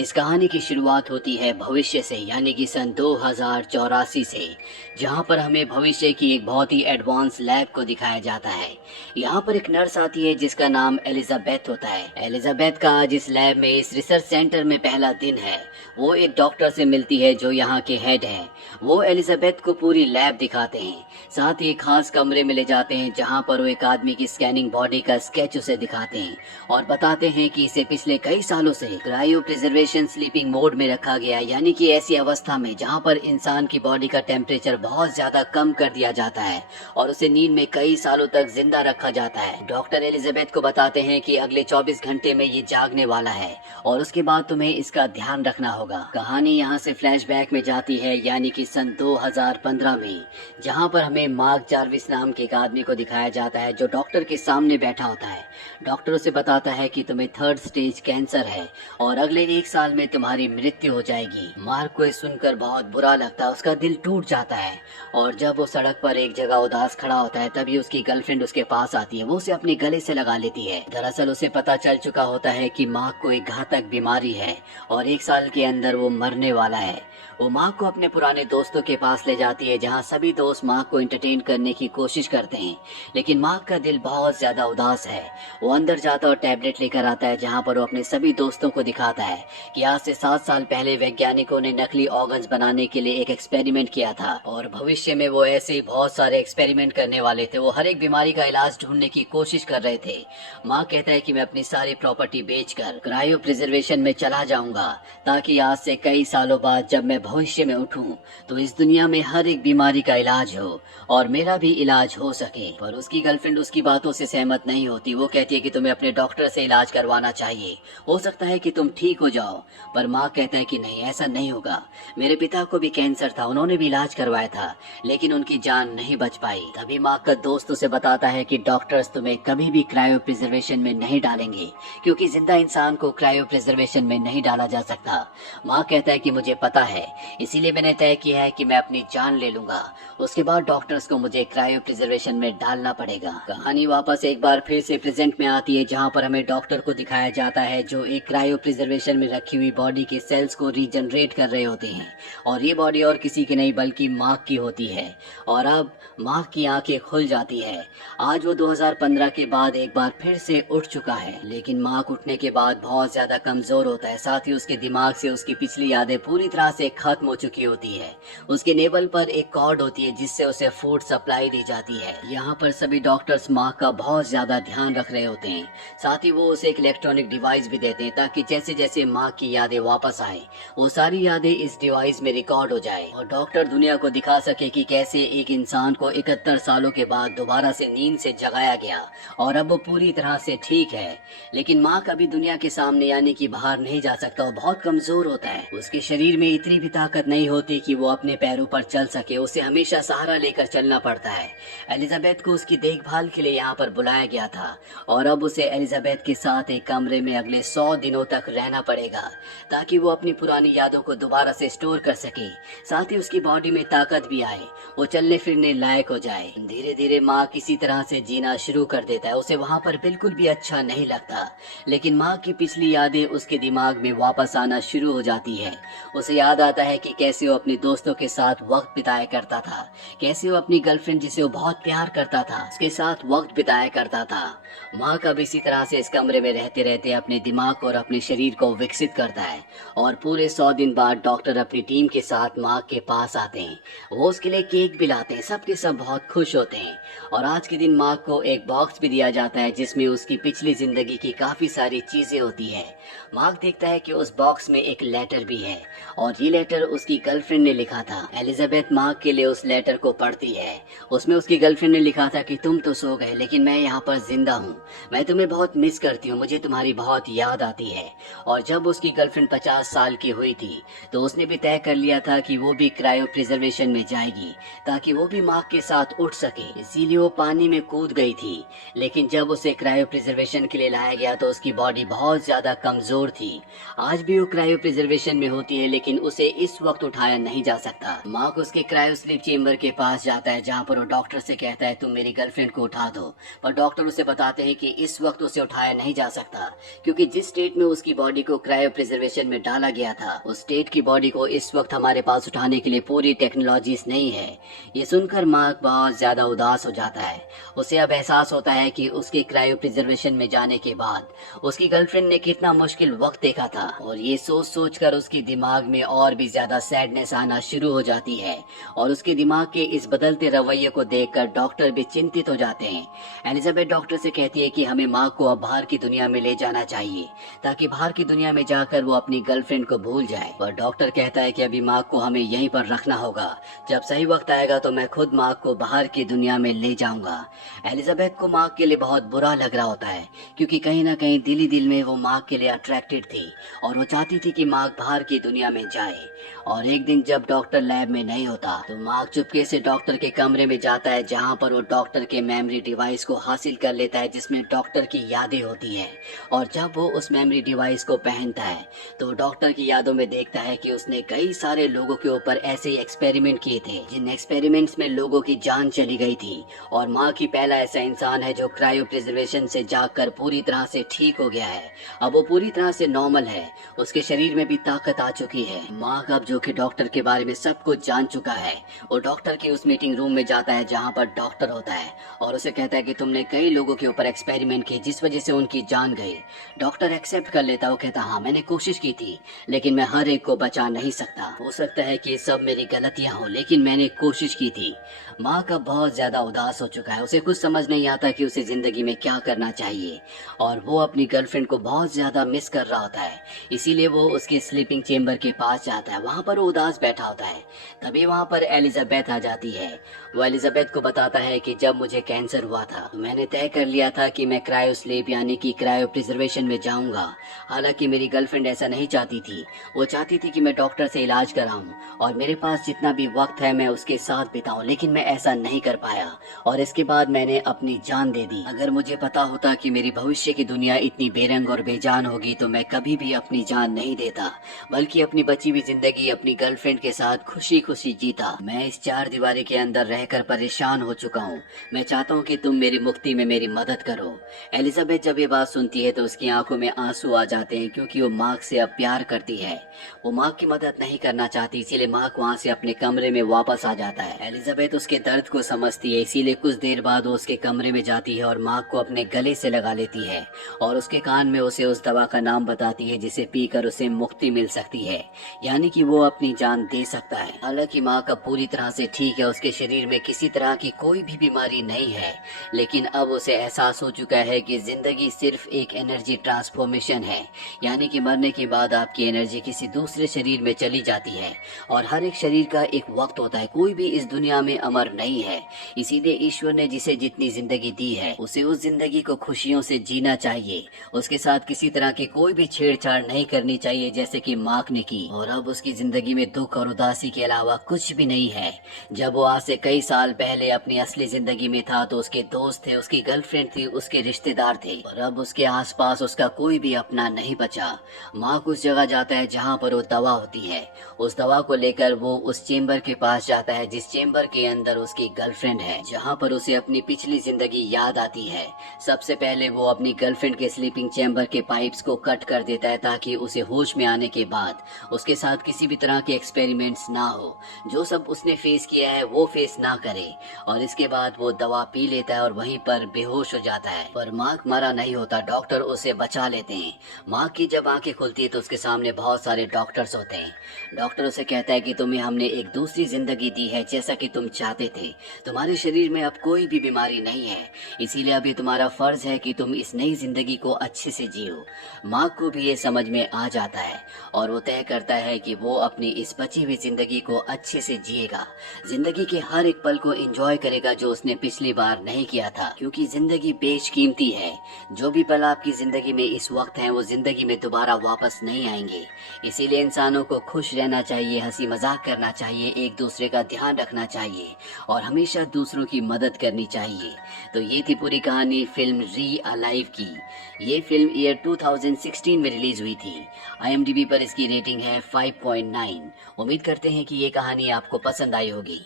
इस कहानी की शुरुआत होती है भविष्य से, यानी कि सन 2084 से, जहां पर हमें भविष्य की एक बहुत ही एडवांस लैब को दिखाया जाता है। यहाँ पर एक नर्स आती है जिसका नाम एलिजाबेथ होता है। एलिजाबेथ का आज इस लैब में, इस रिसर्च सेंटर में पहला दिन है। वो एक डॉक्टर से मिलती है जो यहाँ के हेड हैं। वो एलिजाबेथ को पूरी लैब दिखाते हैं, साथ ही एक खास कमरे में ले जाते हैं जहाँ पर वो एक आदमी की स्कैनिंग बॉडी का स्केच उसे दिखाते हैं और बताते हैं कि इसे पिछले कई सालों से क्रायो प्रिजर्वेशन स्लीपिंग मोड में रखा गया है, यानी कि ऐसी अवस्था में जहां पर इंसान की बॉडी का टेम्परेचर बहुत ज्यादा कम कर दिया जाता है और उसे नींद में कई सालों तक जिंदा रखा जाता है। डॉक्टर एलिजाबेथ को बताते हैं कि अगले 24 घंटे में ये जागने वाला है और उसके बाद तुम्हें इसका ध्यान रखना होगा। कहानी यहाँ से फ्लैशबैक में जाती है, यानी कि सन 2015 में, जहाँ पर हमें मार्क जार्विस नाम के एक आदमी को दिखाया जाता है जो डॉक्टर के सामने बैठा होता है। डॉक्टर उसे बताता है कि तुम्हें 3rd स्टेज कैंसर है और अगले 1 साल में तुम्हारी मृत्यु हो जाएगी। मार्क को ये सुनकर बहुत बुरा लगता है, उसका दिल टूट जाता है और जब वो सड़क पर एक जगह उदास खड़ा होता है तभी उसकी गर्लफ्रेंड उसके पास आती है। वो उसे अपने गले से लगा लेती है। दरअसल उसे पता चल चुका होता है कि मार्क को एक घातक बीमारी है और 1 साल के अंदर वो मरने वाला है। वो मार्क को अपने पुराने दोस्तों के पास ले जाती है जहाँ सभी दोस्त मार्क को एंटरटेन करने की कोशिश करते हैं, लेकिन मार्क का दिल बहुत ज्यादा उदास है। वो अंदर जाता और टैबलेट लेकर आता है जहाँ पर वो अपने सभी दोस्तों को दिखाता है कि आज से 7 साल पहले वैज्ञानिकों ने नकली ऑर्गन्स बनाने के लिए एक एक्सपेरिमेंट किया था और भविष्य में वो ऐसे ही बहुत सारे एक्सपेरिमेंट करने वाले थे। वो हर एक बीमारी का इलाज ढूंढने की कोशिश कर रहे थे। मार्क कहता है कि मैं अपनी सारी प्रॉपर्टी बेचकर क्रायो प्रिजर्वेशन में चला जाऊंगा ताकि आज से कई सालों बाद जब मैं भविष्य में उठूं तो इस दुनिया में हर एक बीमारी का इलाज हो और मेरा भी इलाज हो सके। पर उसकी गर्लफ्रेंड उसकी बातों से सहमत नहीं होती। वो कहती है कि तुम्हें अपने डॉक्टर से इलाज करवाना चाहिए, हो सकता है कि तुम ठीक हो जाओ। पर मार्क कहता है कि नहीं, ऐसा नहीं होगा। मेरे पिता को भी कैंसर था, उन्होंने भी इलाज करवाया था, लेकिन उनकी जान नहीं बच पाई। तभी मार्क का दोस्त उसे बताता है कि डॉक्टर्स तुम्हें कभी भी क्रायो प्रिजर्वेशन में नहीं डालेंगे क्योंकि जिंदा इंसान को क्रायो प्रिजर्वेशन में नहीं डाला जा सकता। मार्क कहता है कि मुझे पता है, इसीलिए मैंने तय किया है कि मैं अपनी जान ले लूंगा। उसके बाद डॉक्टर्स को मुझे क्रायो प्रिजर्वेशन में डालना पड़ेगा। कहानी वापस एक बार फिर से प्रेजेंट में आती है जहां पर हमें डॉक्टर को दिखाया जाता है जो एक क्रायो प्रिजर्वेशन में रखी हुई बॉडी के सेल्स को रीजनरेट कर रहे होते हैं और ये बॉडी और किसी की नहीं बल्कि मार्क की होती है। और अब मार्क की आंखें खुल जाती है। आज वो 2015 के बाद एक बार फिर से उठ चुका है, लेकिन मार्क उठने के बाद बहुत ज्यादा कमजोर होता है। साथ ही उसके दिमाग से उसकी पिछली यादें पूरी तरह से खत्म हो चुकी होती है। उसके नेवल पर एक कॉर्ड होती है जिससे उसे फूड सप्लाई दी जाती है। यहाँ पर सभी डॉक्टर्स मार्क का बहुत ज्यादा ध्यान रख रहे होते हैं। साथ ही वो उसे एक इलेक्ट्रॉनिक डिवाइस भी देते हैं ताकि जैसे जैसे मार्क की यादें वापस आए वो सारी यादें इस डिवाइस में रिकॉर्ड हो जाए और डॉक्टर दुनिया को दिखा सके कि कैसे एक इंसान को 71 सालों के बाद दोबारा से नींद से जगाया गया और अब वो पूरी तरह से ठीक है। लेकिन मार्क अभी दुनिया के सामने यानी कि बाहर नहीं जा सकता और बहुत कमजोर होता है। उसके शरीर में इतनी भी ताकत नहीं होती कि वो अपने पैरों पर चल सके। उसे हमेशा सहारा लेकर चलना पड़ता है। एलिजाबेथ को उसकी देखभाल के लिए यहाँ पर बुलाया गया था और अब उसे एलिजाबेथ के साथ एक कमरे में अगले 100 दिनों तक रहना पड़ेगा ताकि वो अपनी पुरानी यादों को दोबारा से स्टोर कर सके। साथ ही उसकी बॉडी में ताकत भी आए, वो चलने फिरने लायक हो जाए। धीरे धीरे माँ किसी तरह से जीना शुरू कर देता है। उसे वहाँ पर बिल्कुल भी अच्छा नहीं लगता, लेकिन माँ की पिछली यादें उसके दिमाग में वापस आना शुरू हो जाती है। उसे याद आता है कि कैसे वो अपने दोस्तों के साथ वक्त बिताया करता था, कैसे वो अपनी गर्लफ्रेंड जिसे वो बहुत प्यार करता था उसके साथ वक्त बिताया करता था। मार्क अब इसी तरह से इस कमरे में रहते रहते अपने दिमाग और अपने शरीर को विकसित करता है और पूरे 100 दिन बाद डॉक्टर अपनी टीम के साथ मार्क के पास आते हैं। वो उसके लिए केक भी लाते हैं। सबके सब बहुत खुश होते हैं और आज के दिन मार्क को एक बॉक्स भी दिया जाता है जिसमें उसकी पिछली जिंदगी की काफी सारी चीजें होती है। मार्क देखता है कि उस बॉक्स में एक लेटर भी है और ये लेटर उसकी गर्लफ्रेंड ने लिखा था। एलिजाबेथ मार्क के लिए उस लेटर को पढ़ती है। उसमें उसकी गर्लफ्रेंड ने लिखा था कि तुम तो सो गए लेकिन मैं यहाँ पर जिंदा हूँ, मैं तुम्हें बहुत मिस करती हूँ, मुझे तुम्हारी बहुत याद आती है। और जब उसकी गर्लफ्रेंड 50 साल की हुई थी तो उसने भी तय कर लिया था कि वो भी क्रायो प्रिजर्वेशन में जाएगी ताकि वो भी मार्क के साथ उठ सके। इसीलिए वो पानी में कूद गई थी, लेकिन जब उसे क्रायो प्रिजर्वेशन के लिए लाया गया तो उसकी बॉडी बहुत ज्यादा कमजोर थी। आज भी वो क्रायो प्रिजर्वेशन में होती है लेकिन उसे इस वक्त उठाया नहीं जा सकता। मार्क उसके क्रायो स्लीप चेम्बर के पास जाता है जहाँ पर वो डॉक्टर से कहता है तुम मेरी गर्लफ्रेंड को उठा दो, पर डॉक्टर उसे बताते हैं कि इस वक्त उसे उठाया नहीं जा सकता क्योंकि जिस स्टेट में उसकी बॉडी को क्रायो क्रायो प्रिजर्वेशन में डाला गया था उस स्टेट की बॉडी को इस वक्त हमारे पास उठाने के लिए पूरी टेक्नोलॉजीज नहीं है। ये सुनकर मार्क बहुत ज्यादा उदास हो जाता है। उसे अब एहसास होता है कि उसके क्रायो प्रिजर्वेशन में जाने के बाद उसकी गर्लफ्रेंड ने कितना मुश्किल वक्त देखा था, और ये सोच सोच कर उसके दिमाग में और भी ज्यादा सैडनेस आना शुरू हो जाती है। और उसके दिमाग के इस बदलते रवैये को देखकर डॉक्टर भी चिंतित हो जाते हैं। एलिजाबेथ डॉक्टर से कहती है कि हमें मार्क को अब बाहर की दुनिया में ले जाना चाहिए, ताकि बाहर की दुनिया में जाकर वो अपनी गर्लफ्रेंड को भूल जाए। पर डॉक्टर कहता है कि अभी मार्क को हमें यहीं पर रखना होगा, जब सही वक्त आएगा तो मैं खुद मार्क को बाहर की दुनिया में ले जाऊंगा। एलिजाबेथ को मार्क के लिए बहुत बुरा लग रहा होता है, क्योंकि कहीं ना कहीं दिल ही दिल में वो मार्क के लिए अट्रैक्टेड थी और वो चाहती थी कि मार्क बाहर की दुनिया में जाए। और एक दिन जब डॉक्टर लैब में नहीं होता तो मार्क चुपके से डॉक्टर के कमरे में जाता है, जहां पर वो डॉक्टर के मेमोरी डिवाइस को हासिल कर लेता है जिसमें डॉक्टर की यादें होती है। और जब वो उस मेमोरी डिवाइस को पहनता है तो डॉक्टर की यादों में देखता है कि उसने कई सारे लोगों के ऊपर ऐसे ही एक्सपेरिमेंट किए थे, जिन एक्सपेरिमेंट्स में लोगों की जान चली गई थी। और मार्क ही पहला ऐसा इंसान है जो क्रायो प्रिजर्वेशन से जाकर पूरी तरह से ठीक हो गया है। अब वो पूरी तरह से नॉर्मल है, उसके शरीर में भी ताकत आ चुकी है। मार्क अब जो कि डॉक्टर के बारे में सब कुछ जान चुका है, वो डॉक्टर के उस मीटिंग रूम में जाता है जहाँ पर डॉक्टर होता है और उसे कहता है कि तुमने कई लोगों के ऊपर एक्सपेरिमेंट किए जिस वजह से उनकी जान गई। डॉक्टर एक्सेप्ट कर लेता है, वो कहता हाँ मैंने कोशिश की थी, लेकिन मैं हर एक को बचा नहीं सकता। हो सकता है कि ये सब मेरी गलतियां हो, लेकिन मैंने कोशिश की थी। मार्क अब बहुत ज्यादा उदास हो चुका है, उसे कुछ समझ नहीं आता कि उसे जिंदगी में क्या करना चाहिए, और वो अपनी गर्लफ्रेंड को बहुत ज्यादा मिस कर रहा होता है। इसीलिए वो उसके स्लीपिंग चेम्बर के पास जाता है, वहाँ पर वो उदास बैठा होता है। तभी वहाँ पर एलिजाबेथ आ जाती है। वो एलिजाबेथ को बताता है कि जब मुझे कैंसर हुआ था तो मैंने तय कर लिया था कि मैं क्रायो स्लीप यानी कि क्रायो प्रिजर्वेशन में जाऊंगा। हालांकि मेरी गर्लफ्रेंड ऐसा नहीं चाहती थी, वो चाहती थी कि मैं डॉक्टर से इलाज कराऊं और मेरे पास जितना भी वक्त है मैं उसके साथ बिताऊं, लेकिन मैं ऐसा नहीं कर पाया और इसके बाद मैंने अपनी जान दे दी। अगर मुझे पता होता कि मेरी भविष्य की दुनिया इतनी बेरंग और बेजान होगी तो मैं कभी भी अपनी जान नहीं देता, बल्कि अपनी बची हुई जिंदगी अपनी गर्लफ्रेंड के साथ खुशी खुशी जीता। मैं इस चार दीवारी के अंदर रहकर परेशान हो चुका हूँ। मैं चाहता हूँ कि तुम मेरी मुक्ति में मेरी मदद करो। एलिजाबेथ जब ये बात सुनती है तो उसकी आंखों में आंसू आ जाते हैं, क्योंकि वो मार्क से अब प्यार करती है। वो मार्क की मदद नहीं करना चाहती, इसीलिए मार्क वहाँ से अपने कमरे में वापस आ जाता है। एलिजाबेथ उसके दर्द को समझती है, इसीलिए कुछ देर बाद वो उसके कमरे में जाती है और मार्क को अपने गले से लगा लेती है और उसके कान में उसे उस दवा का नाम बताती है जिसे पीकर उसे मुक्ति मिल सकती है, यानी कि वो अपनी जान दे सकता है। हालांकि मार्क अब पूरी तरह से ठीक है, उसके शरीर में किसी तरह की कोई भी बीमारी नहीं है, लेकिन अब उसे एहसास हो चुका है कि जिंदगी सिर्फ एक एनर्जी ट्रांसफॉर्मेशन है, यानी कि मरने के बाद आपकी एनर्जी किसी दूसरे शरीर में चली जाती है और हर एक शरीर का एक वक्त होता है। कोई भी इस दुनिया में अमर नहीं है, इसीलिए ईश्वर ने जिसे जितनी जिंदगी दी है उसे उस जिंदगी को खुशियों से जीना चाहिए। उसके साथ किसी तरह की कोई भी छेड़छाड़ नहीं करनी चाहिए जैसे कि मार्क ने की। और अब उसकी जिंदगी में दुख और उदासी के अलावा कुछ भी नहीं है। जब वो आज से कई साल पहले अपनी असली जिंदगी में था तो उसके दोस्त थे, उसकी गर्लफ्रेंड थी, उसके रिश्तेदार थे, और अब उसके आसपास उसका कोई भी अपना नहीं बचा। मार्क उस जगह जाता है जहाँ पर वो दवा होती है। उस दवा को लेकर वो उस चेम्बर के पास जाता है जिस चेम्बर के अंदर उसकी गर्लफ्रेंड है, जहाँ पर उसे अपनी पिछली जिंदगी याद आती है। सबसे पहले वो अपनी गर्लफ्रेंड के स्लीपिंग चेम्बर के पाइप्स को कट कर देता है ताकि उसे होश में आने के बाद उसके साथ किसी भी तरह के एक्सपेरिमेंट्स ना हो, जो सब उसने फेस किया है वो फेस ना करे। और इसके बाद वो दवा पी लेता है और वहीं पर बेहोश हो जाता है। पर मार्क मरा नहीं होता, डॉक्टर उसे बचा लेते हैं। मार्क की जब आंखें खुलती है तो उसके सामने बहुत सारे डॉक्टर्स होते हैं। डॉक्टर उसे कहता है कि तुम्हें हमने एक दूसरी जिंदगी दी है जैसा कि तुम चाहते थे। तुम्हारे शरीर में अब कोई भी बीमारी नहीं है, इसीलिए अभी तुम्हारा फर्ज है कि तुम इस नई जिंदगी को अच्छे से जियो। मार्क को भी ये समझ में आ जाता है और वो तय करता है कि वो अपनी इस बची हुई जिंदगी को अच्छे से जिएगा, जिंदगी के हर एक पल को एंजॉय करेगा जो उसने पिछली बार नहीं किया था, क्योंकि जिंदगी बेशकीमती है। जो भी पल आपकी जिंदगी में इस वक्त हैं वो जिंदगी में दोबारा वापस नहीं आएंगे। इसीलिए इंसानों को खुश रहना चाहिए, हंसी मजाक करना चाहिए, एक दूसरे का ध्यान रखना चाहिए और हमेशा दूसरों की मदद करनी चाहिए। तो ये थी पूरी कहानी फिल्म री अलाइव की। ये फिल्म ईयर 2016 में रिलीज हुई थी। IMDb पर इसकी रेटिंग है 5.9। उम्मीद करते हैं कि ये कहानी आपको पसंद आई होगी।